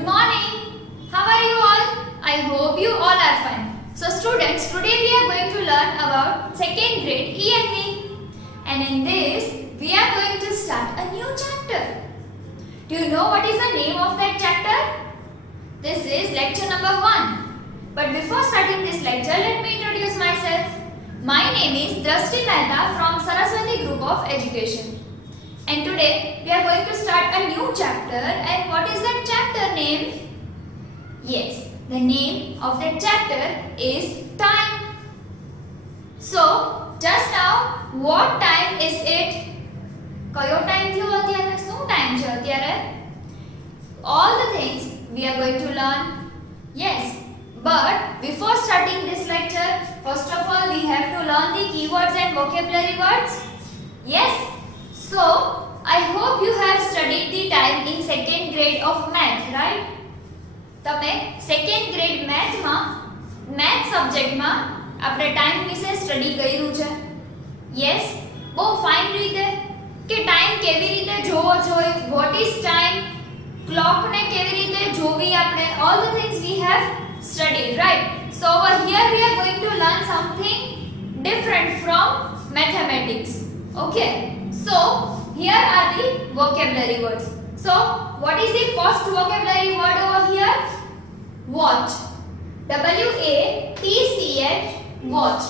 Good morning. How are you all? I hope you all are fine. So students, today we are going to learn about second grade ENV. And in this, we are going to start a new chapter. Do you know what is the name of that chapter? This is lecture number 1. But before starting this lecture, let me introduce myself. My name is Drashti Mehta from Saraswati Group of Education. And today we are going to start a new chapter. And what is that chapter name? Yes, the name of that chapter is time. So, just now, what time is it? કયો time થયો અત્યારે? શું time છે અત્યારે? All the things we are going to learn. Yes, but before starting this lecture, first of all we have to learn the keywords and vocabulary words. Yes. So, I hope you have studied the time in second grade of math, right? તમે second grade math subject માં આપણે time વિશે study કર્યું છે. Yes, બહુ fine રીતે કે time કેવી રીતે જોવો જોઈએ, what is time, clock ને કેવી રીતે જોવી આપણે, all the things we have studied, right? So over here we are going to learn something different from mathematics. Okay, so here are the vocabulary words. So what is the first vocabulary word over here? Watch. W-A-T-C-H, watch.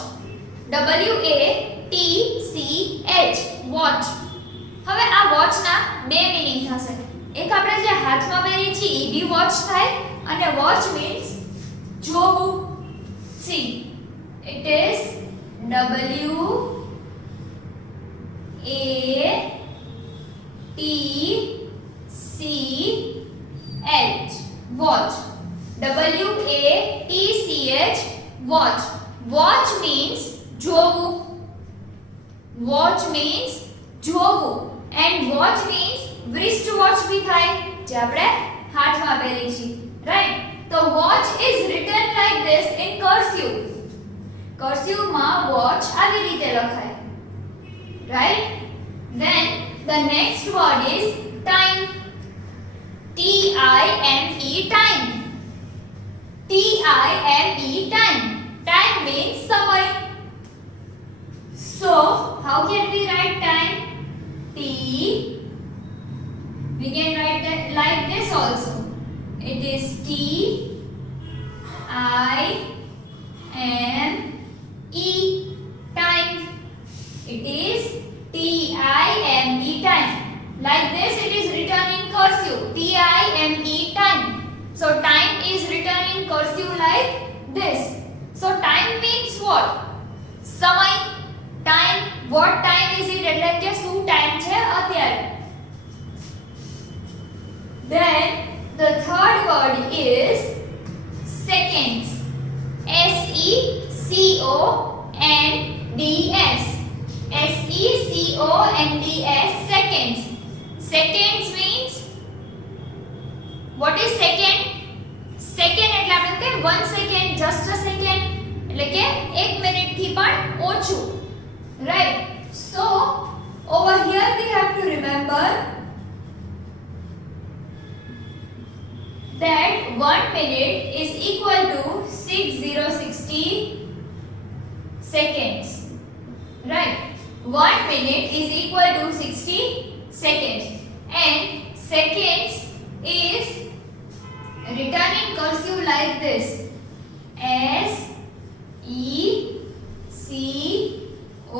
W-A-T-C-H, watch. હવે આ watch ના બે meaning થશે. એક આપણે જે હાથમાં પહેરીએ છીએ એ બી વોચ થાય અને વોચ મીન્સ જોવું. See, it is W-A-T-C-H, watch. W-A-T-C-H, watch. Watch means જોવું. Watch means જોવું. And watch means wrist watch भी થાય જે આપણે હાથમાં પહેરીએ છીએ, right? So watch is written like this in cursive. Cursive માં watch આવી રીતે લખાય, right? Then the next word is time. T-I-M-E, time. T-I-M-E, time. Time means समय. So how can we write time? We can write that like this also. It is T-I-M-E, time. It is T-I-M-E, time. Like this it is written in cursive. T-I-M-E, time. So time is written in cursive like this. So time means what? સમય. Time. What time is it? એટલે કે શું time છે અત્યારે. Then the third word is seconds. S-E-C-O-N-D-S. S-E-C-O-N-D-S, seconds. Seconds means, what is second? Second એટલે આપણે કે 1 second, just a second, એટલે કે 1 મિનિટ થી પણ ઓછું, right? So over here we have to remember that 1 minute is equal to 6060 seconds, right? 1 minute is equal to 60 seconds, and seconds is written in cursive like this. S E C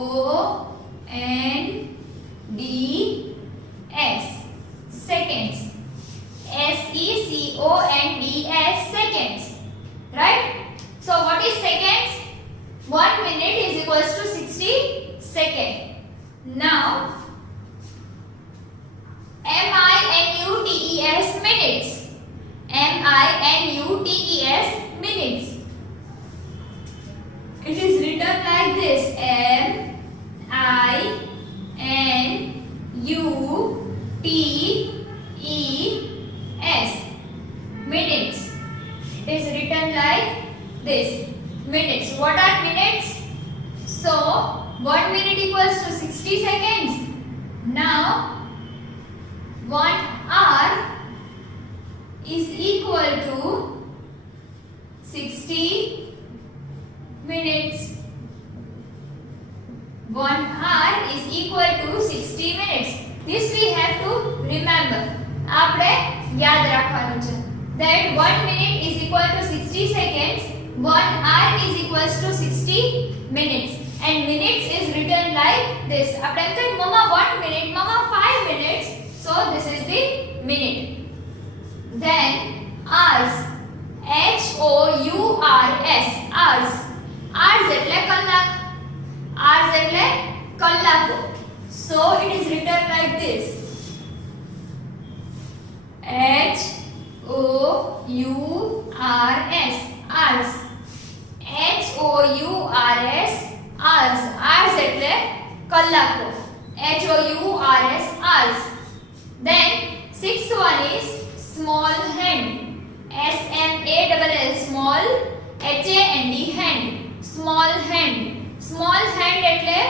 O N D S, seconds. S-E-C-O-N-D-S, seconds, right? So what is seconds? 1 minute is equals to 60 seconds. Now M-I-N-U-T-E-S, minutes. M-I-N-U-T-E-S, minutes. It is written like this. M-I-N-U-T-E-S, minutes. It is written like this. Minutes. What are minutes? So 1 minute equals to 60 seconds. Now 1 hour is equal to 60 minutes. 1 hour is equal to 60 minutes. This we have to remember. આપણે યાદ રાખવાનું છે that 1 minute is equal to 60 seconds, 1 hour is equals to 60 minutes, and minutes is written like this. આપણે એમ કહીએ મમ્મા 1 minute, mamma 5 minutes, so this is the minute. Then hours, H O U R S, hours. hours એટલે કલાક, hours એટલે કલાકો, so it is written like this. H O U R S, hours. H O U R S, hours. hours એટલે કલાકો. H O U R S, hours. Then sixth one is small hand. S M A L L, small, H A N D, hand. Small hand. Small hand એટલે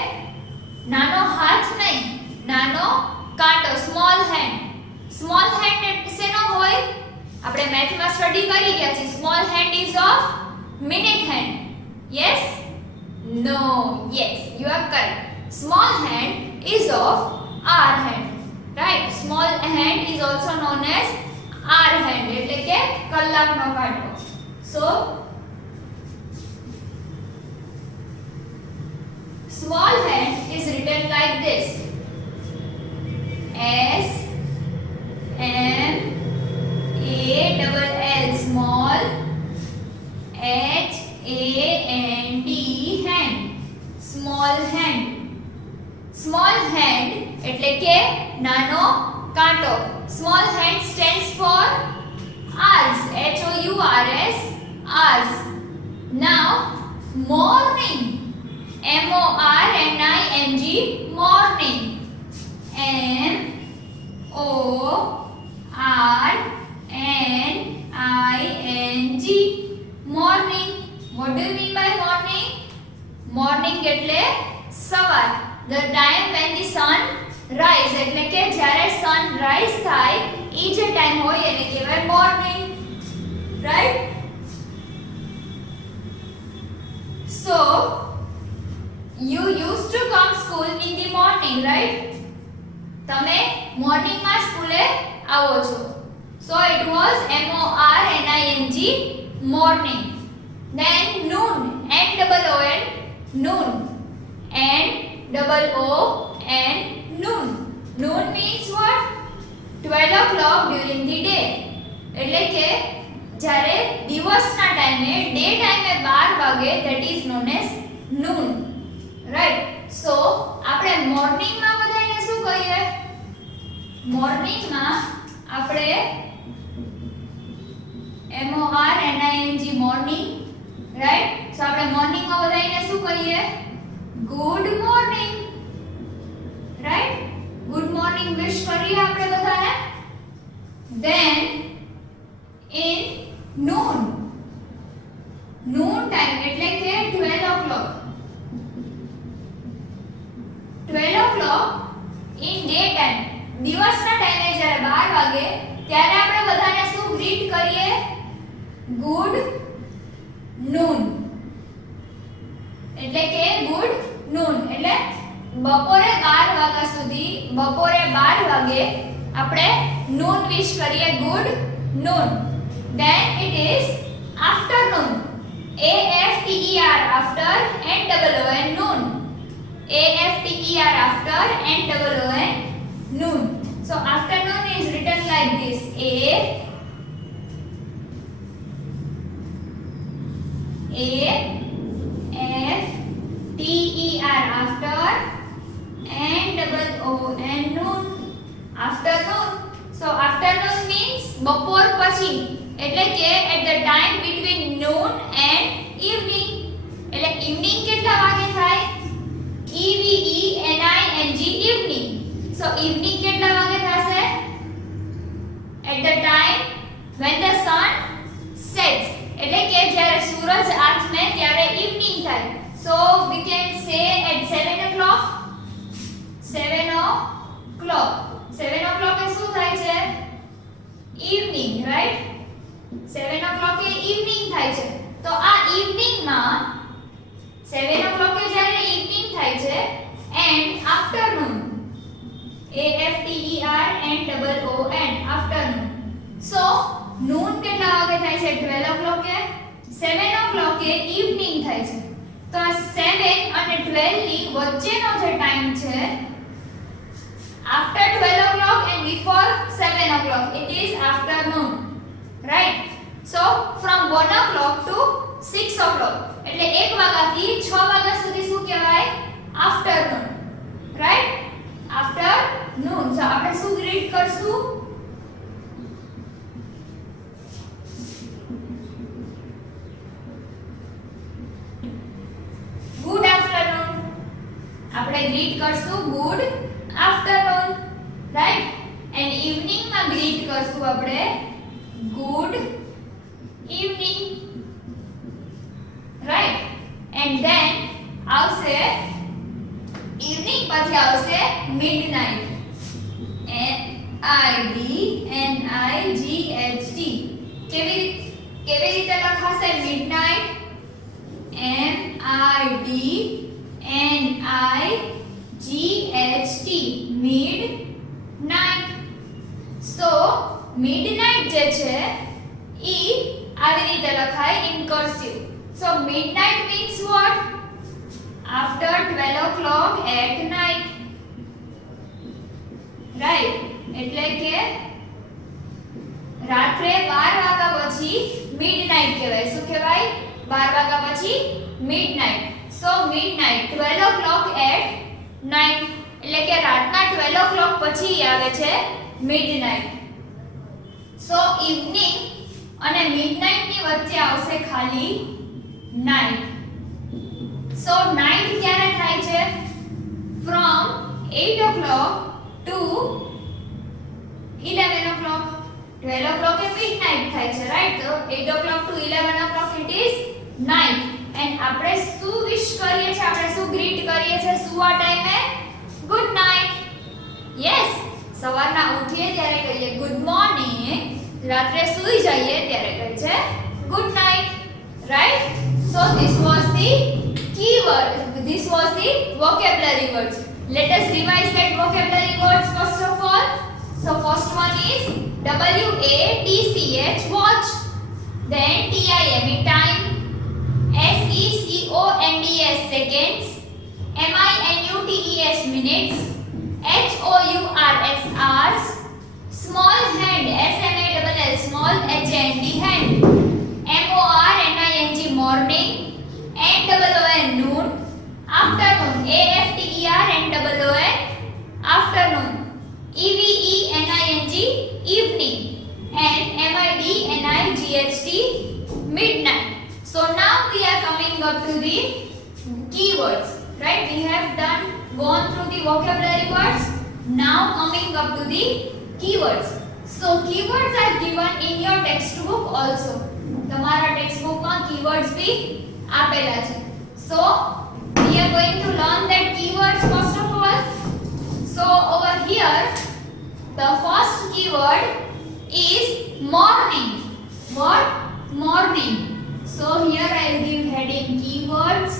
નાનો હાથ નહીં, નાનો કાંટો. Small hand. Small hand એટલે શેનો હોય? આપણે મેથમાં સ્ટડી કરી ગયા છે. Small hand is of minute hand. Yes? No. Yes, you are correct. Small hand is of hour hand. Right? Small hand is also known as hour hand. એટલે કે કલાકનો કાંટો. So small hand is written like this. S M A L L, small, H A N D, hand. Small hand. Small hand એટલે કે નાનો કાંટો. Small hand stands for hours. H O U R S, hours. Now morning, M O R N I N G, morning. M O R N I N G, morning. What do you mean by morning? Morning એટલે સવાર. The time when the sun rise, એટલે કે જ્યારે sun rise થાય ઈ જે time હોય એને કહેવાય morning. Right? So you used to come school in the morning, right? તમે મોર્નિંગ માં સ્કૂલે આવો છો. So it was M O R N I N G, morning. Then noon, N O O N, noon. N O O N, noon. Noon means what? 12 o'clock during the day. એટલે કે જ્યારે દિવસના ટાઈમે, day ટાઈમે 12 વાગે, that is known as noon. Right? So આપણે morning માં બધાને શું કહીએ? મોર્નિંગ માં આપણે M O R N I N G, morning. Right? So આપણે મોર્નિંગ માં બધાને શું કહીએ? Good morning. Right? Good morning wish કરીએ આપણે બધાને. Then in noon, noon time એટલે કે 12 o'clock. 12 o'clock in day time, દિવસના ટાઈમે જ્યારે 12 વાગે ત્યારે આપણે બધાને શું ગ્રીટ કરીએ? Good noon. એટલે કે ગુડ નૂન એટલે બપોરે 12 વાગ્યા સુધી, બપોરે 12 વાગે આપણે નૂન વિશ કરીએ, good noon. Then it is afternoon, A F T E R, after, and double O N, noon. A F T E R, after, and double O N, noon. So afternoon is written like this. A F T E R, after, and double O N, noon. Afternoon. So afternoon means બપોર પછી. એટલે કે at the time between noon and evening. એટલે evening કેટલા વાગે થાય? E V E N I N G, evening. So evening કેટલા વાગે થશે? At the time when the sun sets. એટલે કે જ્યારે સૂરજ આથમે ત્યારે evening થાય. So we can say at 7 o'clock. 7 o'clock. 7 o'clock એ શું થાય છે? Evening, right? 7 o'clock એ ઇવનિંગ થાય છે તો આ ઇવનિંગ માં 7 o'clock એ જ્યારે ઇવનિંગ થાય છે and afternoon AFTERNOON afternoon so noon કેટલા વાગે થાય છે 12 o'clock એ 7 o'clock એ ઇવનિંગ થાય છે તો આ 7 અને 12 ની વચ્ચેનો જે ટાઈમ છે after 12 o'clock and before 7 o'clock it is afternoon, right? So from 1 o'clock to 6 o'clock એટલે 1 વાગ્યાથી 6 વાગ્યા સુધી શું કહેવાય afternoon, right? Afternoon. So આપણે શું ગ્રીટ કરશું good afternoon આપણે ગ્રીટ કરશું good afternoon, right? And evening માં ગ્રીટ કરશું આપણે good evening, right? And then આવશે evening પછી આવશે midnight MIDNIGHT કેવી રીતે લખાશે midnight MIDNIGHT midnight. So midnight જે છે ઈ આવી રીતે લખાય in cursive. So midnight means what? After 12 o'clock at night, right? એટલે કે રાત્રે 12 વાગ્યા પછી midnight કહેવાય શું કહેવાય 12 વાગ્યા પછી midnight. So midnight 12 o'clock at night એટલે કે રાતના 12 o'clock પછી આવે છે midnight. So evening અને midnight ની વચ્ચે આવશે ખાલી night. So night ક્યારે થાય છે from 8 o'clock to 11 o'clock. 12 o'clock A midnight થાય છે, right? So 8 o'clock to 11 o'clock it is night. And આપણે શું વિશ કરીએ છીએ આપણે શું ગ્રીટ કરીએ છીએ સુવા ટાઈમે ગુડ નાઇટ. યસ, સવારના ઉઠીએ ત્યારે કહીએ ગુડ મોર્નિંગ, રાત્રે સૂઈ જઈએ ત્યારે કહે છે good night, right? So this was the keyword, this was the vocabulary words. Let us revise that vocabulary words first of all. So first one is WATCH watch, then TIME time, SECONDS seconds, MINUTES minutes, HOURS hours, small hand SMALL small HAND hand, MORNING morning, NOON noon, afternoon AFTERNOON afternoon, EVENING evening, and MIDNIGHT midnight. So now we are coming up to the keywords, right? We have gone through the vocabulary words. Now coming up to the keywords. So keywords are given in your textbook also. તમારા textbook માં keywords भी આપેલા છે. So we are going to learn that keywords first of all. So over here the first keyword is morning. What? Morning. So here I will give heading keywords.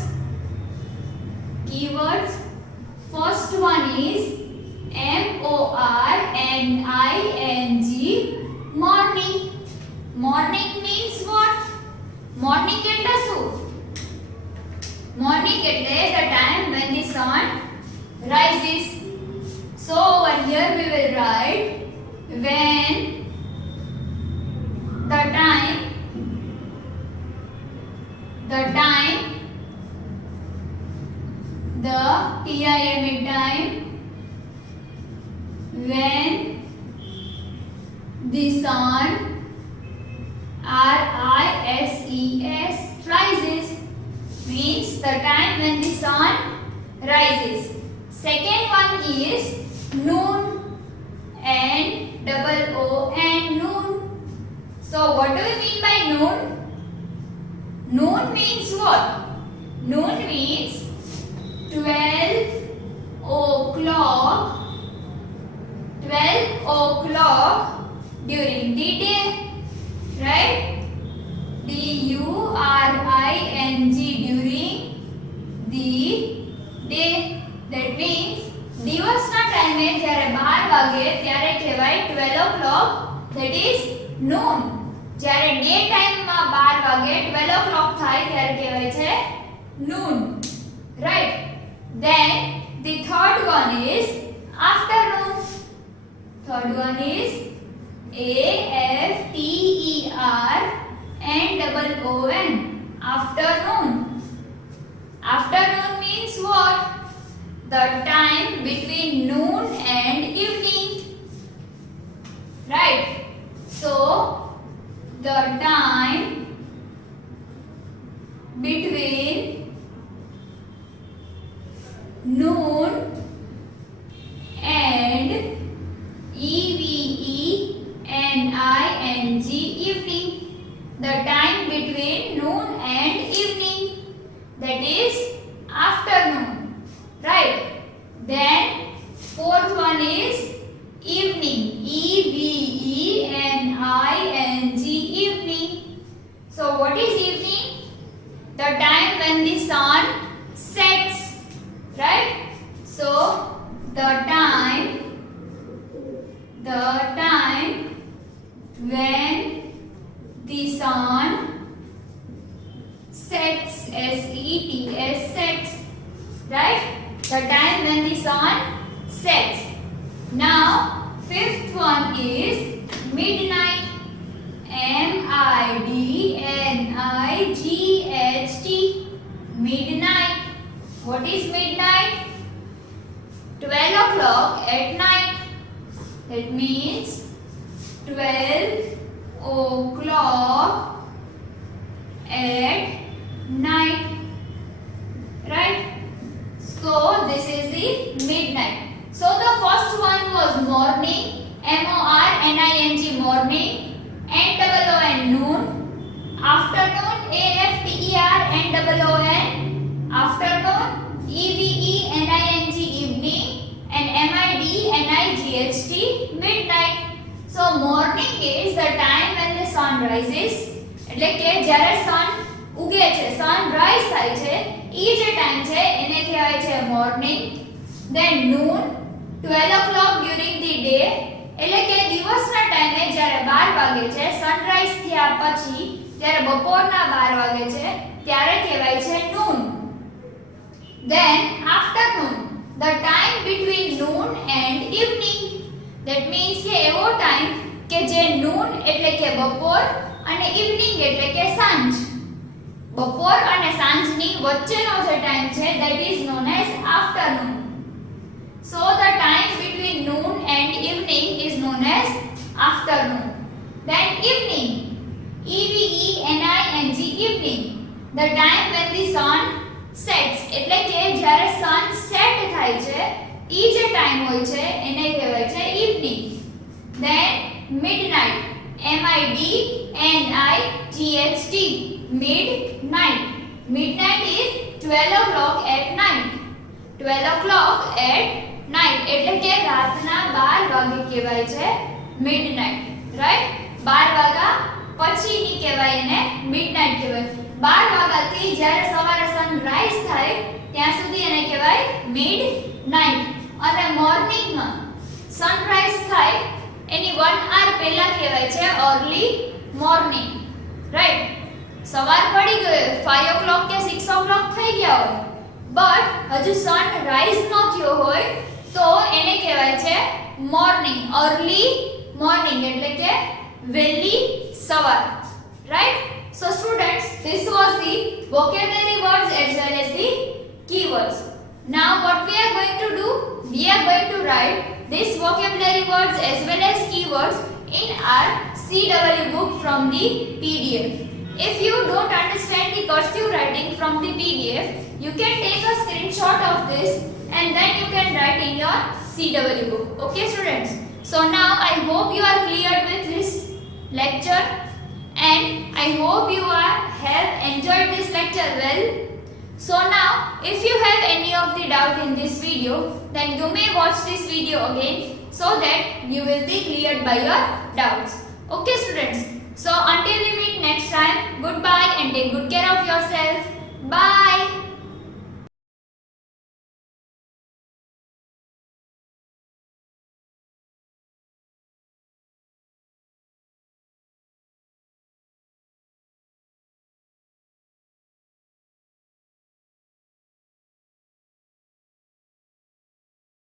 Keywords. First one is MORNING morning. Morning means what? Morning એટલે શું? Morning એટલે the time when the sun rises. So over here we will write when the time the TIME time when the sun RISES rises means the time when the sun rises. Second one is noon and NOON noon. So what do we mean by noon? Noon means what? Noon means 12 o'clock during the day, right? વાગે ત્યારે કહેવાય 12 o'clock, that is noon. જ્યારે day ટાઈમમાં 12 વાગે 12 o'clock થાય ત્યારે કહેવાય છે noon, right? Then the third one is afternoon. Third one is AFTERNOON, afternoon. Afternoon means what? The time between noon and evening, right? So the time between noon and EVENING, evening. The time between noon and evening, that is afternoon, right? Then fourth one is evening, EVENING, evening. So what is evening? The time when the sun sets, right? So the time when the sun sets, SETS, sets, right? The time when the sun sets. Now fifth one is midnight, MIDNIGHT, midnight. What is midnight? 12 o'clock at night. That means 12 o'clock at night, right? So this is the midnight. So the first one was morning, MORNING, morning, NOON, noon, afternoon, AFTERNOON, afternoon, EVENING, evening, and MIDNIGHT, midnight. So morning is the time when the sun rises, એટલે કે જ્યારે sun ઉગે છે, sunrise થાય છે, ઈ જે time છે એને કહેવાય છે morning. Then noon, 12 o'clock during the day, એટલે કે દિવસના ટાઈમે જ્યારે 12 વાગે છે, સનરાઈઝ થયા પછી જ્યારે બપોરના 12 વાગે છે ત્યારે કહેવાય છે noon. Then afternoon, the time between noon and evening. That means કે એવો ટાઈમ કે જે noon એટલે કે બપોર અને evening એટલે કે સાંજ. બપોર અને સાંજની વચ્ચેનો જે ટાઈમ છે that is known as afternoon. So the time between noon and evening is known as afternoon. Then evening, EVENING, evening. The time when the sun sets, એટલે કે જ્યારે sun set થાય છે ઈ જે ટાઈમ હોય છે એને કહેવાય છે evening. Then midnight, MIDNIGHT, midnight. Midnight is 12 o'clock at night. 12 o'clock at night એટલે કે રાતના 12 વાગે કહેવાય છે midnight, right? 12 વાગ્યા પછીની કહેવાય એને midnight કહેવાય. 12 વાગ્યાથી જ્યારે સવારે સનરાઈઝ થાય ત્યાં સુધી એને કહેવાય midnight. અને મોર્નિંગમાં સનરાઈઝ થાય એની 1 hour પહેલા કહેવાય છે early morning, right? સવાર પડી ગયો, 5 o'clock કે 6 o'clock થઈ ગયા હોય, બટ હજુ સન રાઈઝ ન થયો હોય તો એને કહેવાય છે મોર્નિંગ, early morning એટલે કે વહેલી સવાર, right? So students, this was the vocabulary words as well as the keywords. Now what we are going to do, we are going to write these vocabulary words as well as keywords in our CW book from the PDF. If you don't understand the cursive writing from the PDF, you can take a screenshot of this and then you can write in your CW book. Okay students? So now I hope you are cleared with this lecture and I hope you have enjoyed this lecture well. So now if you have any of the doubt in this video, then you may watch this video again so that you will be cleared by your doubts. Okay students? So until we meet next time, goodbye and take good care of yourself. Bye.